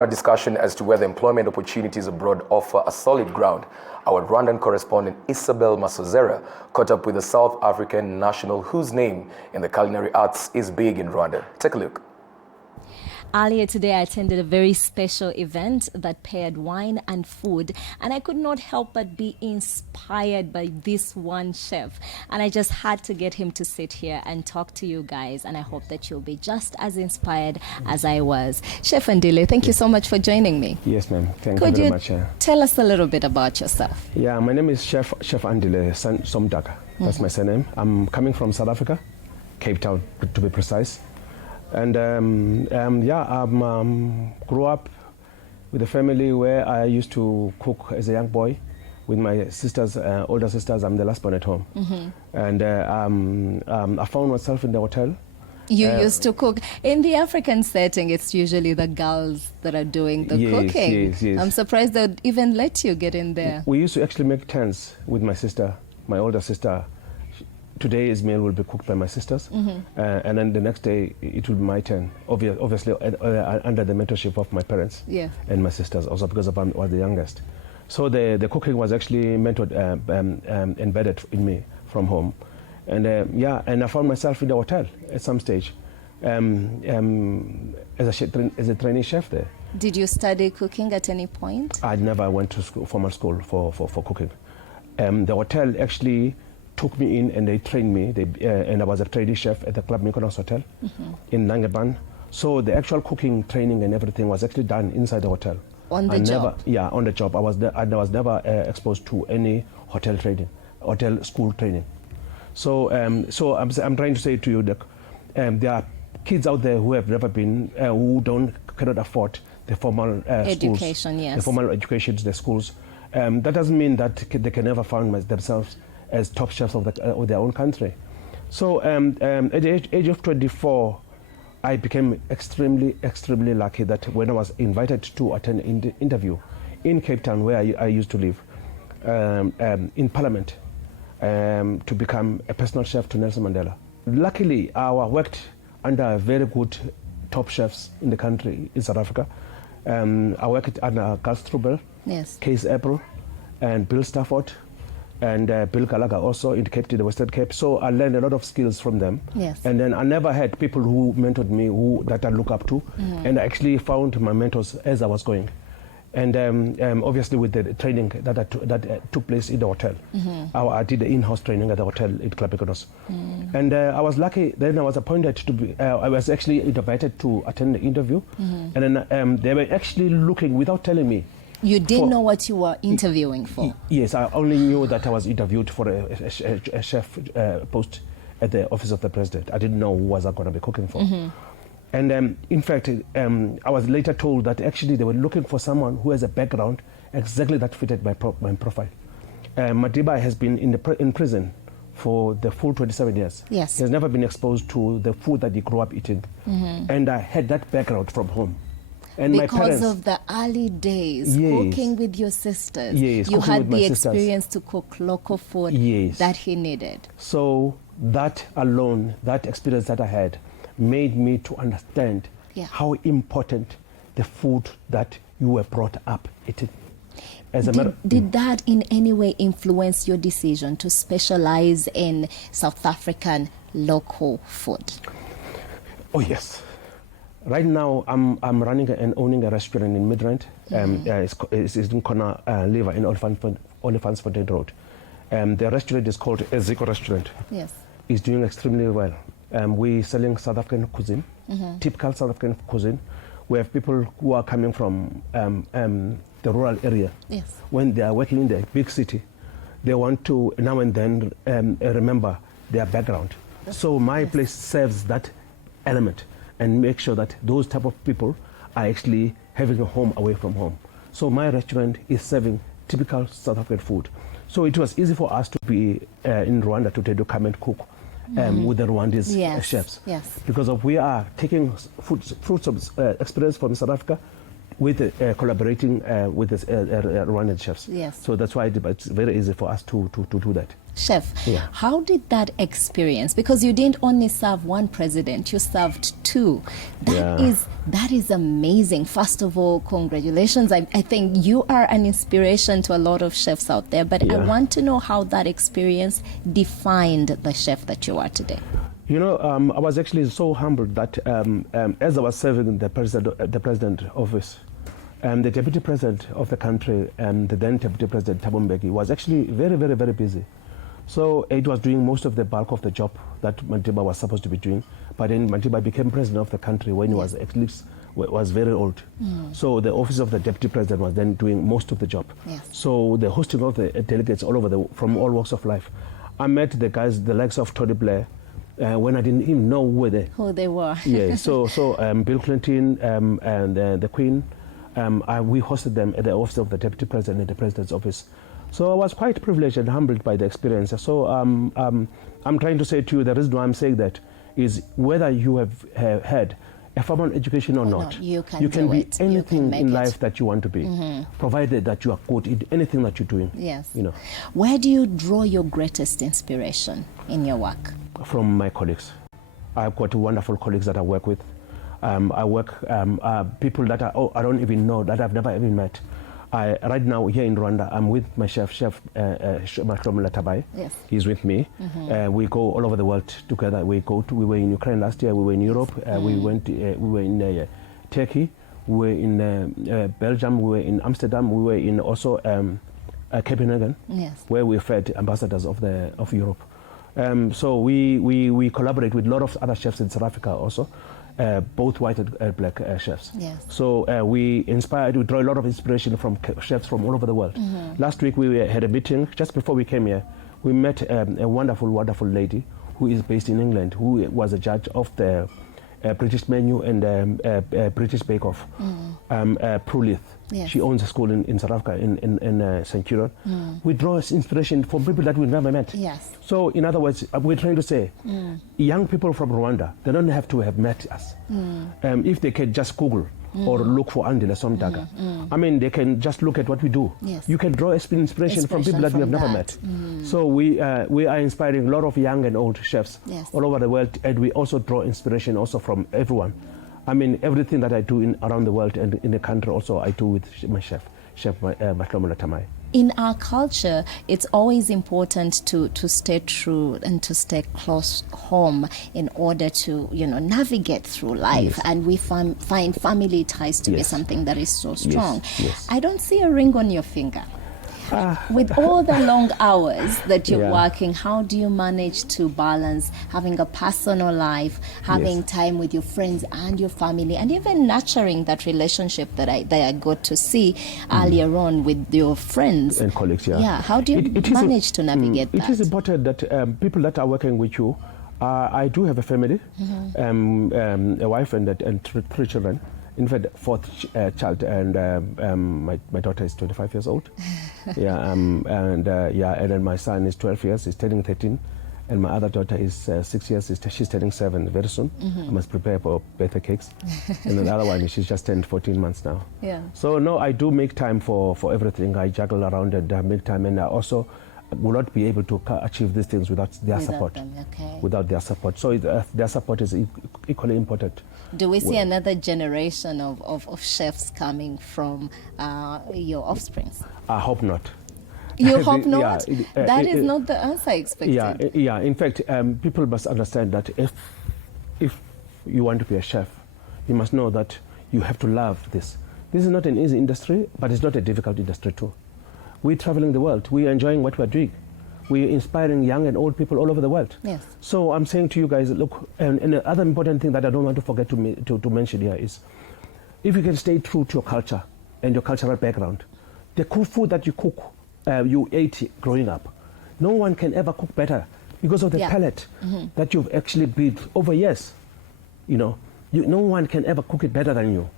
A discussion as to whether employment opportunities abroad offer a solid ground. Our Rwandan correspondent Isabel Masozera caught up with a South African national whose name in the culinary arts is big in Rwanda. Take a look. Earlier today, I attended a very special event that paired wine and food, and I could not help but be inspired by this one chef. And I just had to get him to sit here and talk to you guys, and I hope that you'll be just as inspired as I was. Chef Andile, thank you so much for joining me. Yes, ma'am. Thank you very much. Could you tell us a little bit about yourself? Yeah, my name is Chef Andile Somdaka. That's my surname. I'm coming from South Africa, Cape Town, to be precise. And I grew up with a family where I used to cook as a young boy with my sisters, older sisters. I'm the last born at home. And I found myself in the hotel. You used to cook. In the African setting, it's usually the girls that are doing the cooking. Yes. I'm surprised they'd even let you get in there. We used to actually make tents with my sister, my older sister. Today's meal will be cooked by my sisters, and then the next day it will be my turn, obviously under the mentorship of my parents and my sisters, also because I was the youngest. So the cooking was actually mentored, embedded in me from home. And and I found myself in the hotel at some stage as a trainee chef there. Did you study cooking at any point? I never went to formal school for cooking. The hotel actually took me in and they trained me, and I was a trainee chef at the Club Mykonos Hotel in Langeban. So the actual cooking training and everything was actually done inside the hotel. On the job? On the job. I was never exposed to any hotel training, hotel school training. So I'm trying to say to you that there are kids out there who have never been, who cannot afford the formal education, schools, the formal educations, the schools. That doesn't mean that they can never find themselves as top chefs of their own country. So at the age of 24, I became extremely lucky that when I was invited to attend an interview in Cape Town, where I used to live, in Parliament, to become a personal chef to Nelson Mandela. Luckily, I worked under very good top chefs in the country, in South Africa. I worked under Gus Strubel, Case April, and Bill Stafford, and Bill Gallagher also in the Western Cape. So I learned a lot of skills from them. And then I never had people who mentored me that I look up to. And I actually found my mentors as I was going. And obviously with the training that took place in the hotel. I did the in-house training at the hotel in Club Mykonos. And I was lucky, then I was appointed to be, I was actually invited to attend the interview. And then they were actually looking, without telling me. You didn't know what you were interviewing for? Yes, I only knew that I was interviewed for a chef post at the office of the president. I didn't know who was I going to be cooking for. And in fact, I was later told that actually they were looking for someone who has a background exactly that fitted my profile. Madiba has been in prison for the full 27 years. He has never been exposed to the food that he grew up eating. And I had that background from home. And because my parents, of the early days, cooking with your sisters, you had the experience to cook local food that he needed. So that alone, that experience that I had, made me to understand how important the food that you were brought up eating. Did that in any way influence your decision to specialize in South African local food? Oh yes. Right now, I'm running and owning a restaurant in Midrand. It's in Kona Liver in Olifantsfontein Road. The restaurant is called Eziko Restaurant. It's doing extremely well. We're selling South African cuisine, typical South African cuisine. We have people who are coming from the rural area. When they are working in the big city, they want to now and then remember their background. So my place serves that element and make sure that those type of people are actually having a home away from home. So my restaurant is serving typical South African food. So it was easy for us to be in Rwanda to come and cook with the Rwandese chefs. Because we are taking fruits of experience from South Africa with collaborating with the Rwandan chefs. So that's why it's very easy for us to do that. Chef, Yeah. how did that experience, because you didn't only serve one president, you served two. That is amazing. First of all, congratulations. I think you are an inspiration to a lot of chefs out there, but I want to know how that experience defined the chef that you are today. You know, I was actually so humbled that as I was serving in the president office, the deputy president of the country, the then deputy president Thabo Mbeki, was actually very, very, very busy. So it was doing most of the bulk of the job that Matiba was supposed to be doing. But then Matiba became president of the country when he was at least was very old. So the office of the deputy president was then doing most of the job. Yes. So the hosting of the delegates all over from all walks of life. I met the guys, the likes of Tony Blair, when I didn't even know who they were. Yeah. So Bill Clinton and the Queen, we hosted them at the office of the deputy president at the president's office. So I was quite privileged and humbled by the experience. So I'm trying to say to you, the reason why I'm saying that is whether you have had a formal education or not, you can be anything in life that you want to be, provided that you are good in anything that you're doing. Yes. You know. Where do you draw your greatest inspiration in your work? From my colleagues. I've got wonderful colleagues that I work with. I work people that I don't even know, that I've never even met. Right now here in Rwanda, I'm with my chef Tabai. Yes. He's with me. We go all over the world together. We were in Ukraine last year. We were in Europe. We were in Turkey. We were in Belgium. We were in Amsterdam. We were in also Copenhagen, where we fed ambassadors of Europe. So we collaborate with a lot of other chefs in South Africa also. Both white and black chefs. Yes. So we draw a lot of inspiration from chefs from all over the world. Last week we had a meeting, just before we came here, we met a wonderful, wonderful lady who is based in England, who was a judge of the British menu and British Bake Off, Prulith. Yes. She owns a school in South Africa, in St. Kilda. We draw inspiration from people that we've never met. Yes. So, in other words, we're trying to say, young people from Rwanda, they don't have to have met us. If they can just Google or look for Andile Somdaga, I mean, they can just look at what we do. Yes. You can draw inspiration from people that we have never met. So we are inspiring a lot of young and old chefs all over the world, and we also draw inspiration also from everyone. I mean, everything that I do around the world and in the country also I do with my chef Mahlomola Tamai. In our culture, it's always important to stay true and to stay close home in order to, navigate through life. Yes. And we find family ties to be something that is so strong. Yes. I don't see a ring on your finger. With all the long hours that you're working, how do you manage to balance having a personal life, having time with your friends and your family, and even nurturing that relationship that I got to see earlier on with your friends and colleagues? Yeah, how do you manage to navigate that? It is important that people that are working with you, I do have a family, a wife and three children. In fact, fourth child, and my daughter is 25 years old. And then my son is 12 years, he's turning 13, and my other daughter is 6 years, she's turning 7 very soon. I must prepare for birthday cakes. And then the other one, she's just turned 14 months now. Yeah. So no, I do make time for everything. I juggle around and make time, and I also will not be able to achieve these things without their support. Without their support. So their support is equally important. Do we see another generation of chefs coming from your offsprings? I hope not. You hope not? That is not the answer I expected. Yeah. In fact, people must understand that if you want to be a chef, you must know that you have to love this. This is not an easy industry, but it's not a difficult industry too. We're traveling the world. We're enjoying what we're doing. We're inspiring young and old people all over the world. Yes. So I'm saying to you guys, look, and the other important thing that I don't want to forget to mention here is, if you can stay true to your culture and your cultural background, the cool food that you cook, you ate growing up, no one can ever cook better because of the palate that you've actually built over years. No one can ever cook it better than you.